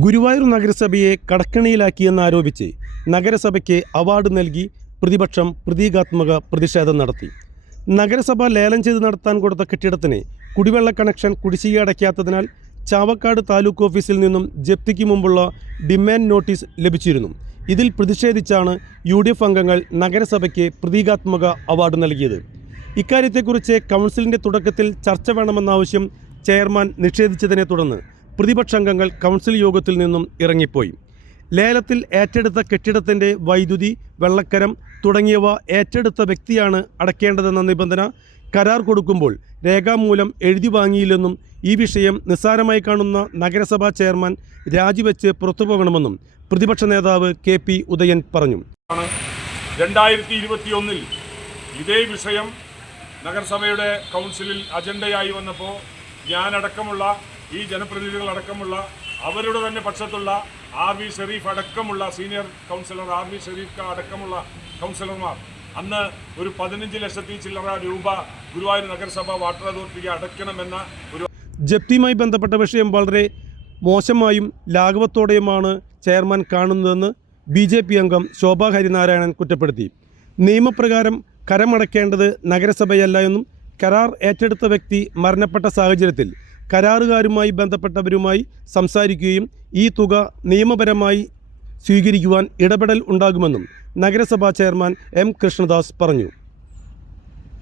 ഗുരുവായൂർ നഗരസഭയെ കടക്കണിയിലാക്കിയെന്നാരോപിച്ച് നഗരസഭയ്ക്ക് അവാർഡ് നൽകി പ്രതിപക്ഷം പ്രതീകാത്മക പ്രതിഷേധം നടത്തി. നഗരസഭ ലേലം ചെയ്ത് നടത്താൻ കൊടുത്ത കെട്ടിടത്തിന് കുടിവെള്ള കണക്ഷൻ കുടിശ്ശിക അടയ്ക്കാത്തതിനാൽ ചാവക്കാട് താലൂക്ക് ഓഫീസിൽ നിന്നും ജപ്തിക്ക് മുമ്പുള്ള ഡിമാൻഡ് നോട്ടീസ് ലഭിച്ചിരുന്നു. ഇതിൽ പ്രതിഷേധിച്ചാണ് യു ഡി എഫ് അംഗങ്ങൾ നഗരസഭയ്ക്ക് പ്രതീകാത്മക അവാർഡ് നൽകിയത്. ഇക്കാര്യത്തെക്കുറിച്ച് കൗൺസിലിന്റെ തുടക്കത്തിൽ ചർച്ച വേണമെന്ന ആവശ്യം ചെയർമാൻ നിഷേധിച്ചതിനെ തുടർന്ന് പ്രതിപക്ഷാംഗങ്ങൾ കൗൺസിൽ യോഗത്തിൽ നിന്നും ഇറങ്ങിപ്പോയി. ലേലത്തിൽ ഏറ്റെടുത്ത കെട്ടിടത്തിന്റെ വൈദ്യുതി വെള്ളക്കരം തുടങ്ങിയവ ഏറ്റെടുത്ത വ്യക്തിയാണ് അടക്കേണ്ടതെന്ന നിബന്ധന കരാർ കൊടുക്കുമ്പോൾ രേഖാമൂലം എഴുതി വാങ്ങിയില്ലെന്നും ഈ വിഷയം നിസ്സാരമായി കാണുന്ന നഗരസഭാ ചെയർമാൻ രാജിവെച്ച് പുറത്തുപോകണമെന്നും പ്രതിപക്ഷ നേതാവ് കെ പി ഉദയൻ പറഞ്ഞു. രണ്ടായിരത്തി ഇരുപത്തിയൊന്നിൽ ഇതേ വിഷയം നഗരസഭയുടെ കൗൺസിലിൽ അജണ്ടയായി വന്നപ്പോൾ ഞാനടക്കമുള്ള ഈ ജനപ്രതിനിധികളടക്കമുള്ള അവരുടെ തന്നെ പക്ഷത്തുള്ള ആർ വി ഷെരീഫ് അടക്കമുള്ള senior councillor R V Sherif അടക്കമുള്ള കൗൺസിലർമാർ അന്ന് ഒരു പതിനഞ്ച് ലക്ഷത്തി ചില്ലറ രൂപ ഗുരുവായൂർ നഗരസഭ വാട്ടർ അതോറിറ്റിക്ക് അടയ്ക്കണമെന്ന ഒരു ജപ്തിയുമായി ബന്ധപ്പെട്ട വിഷയം വളരെ മോശമായും ലാഘവത്തോടെയുമാണ് ചെയർമാൻ കാണുന്നതെന്ന് ബി ജെ പി അംഗം ശോഭാ ഹരിനാരായണൻ കുറ്റപ്പെടുത്തി. നിയമപ്രകാരം കരമടയ്ക്കേണ്ടത് നഗരസഭയല്ല എന്നും കരാർ ഏറ്റെടുത്ത വ്യക്തി മരണപ്പെട്ട സാഹചര്യത്തിൽ കരാറുകാരുമായി ബന്ധപ്പെട്ടവരുമായി സംസാരിക്കുകയും ഈ തുക നിയമപരമായി സ്വീകരിക്കുവാൻ ഇടപെടൽ ഉണ്ടാകുമെന്നും നഗരസഭാ ചെയർമാൻ എം കൃഷ്ണദാസ് പറഞ്ഞു.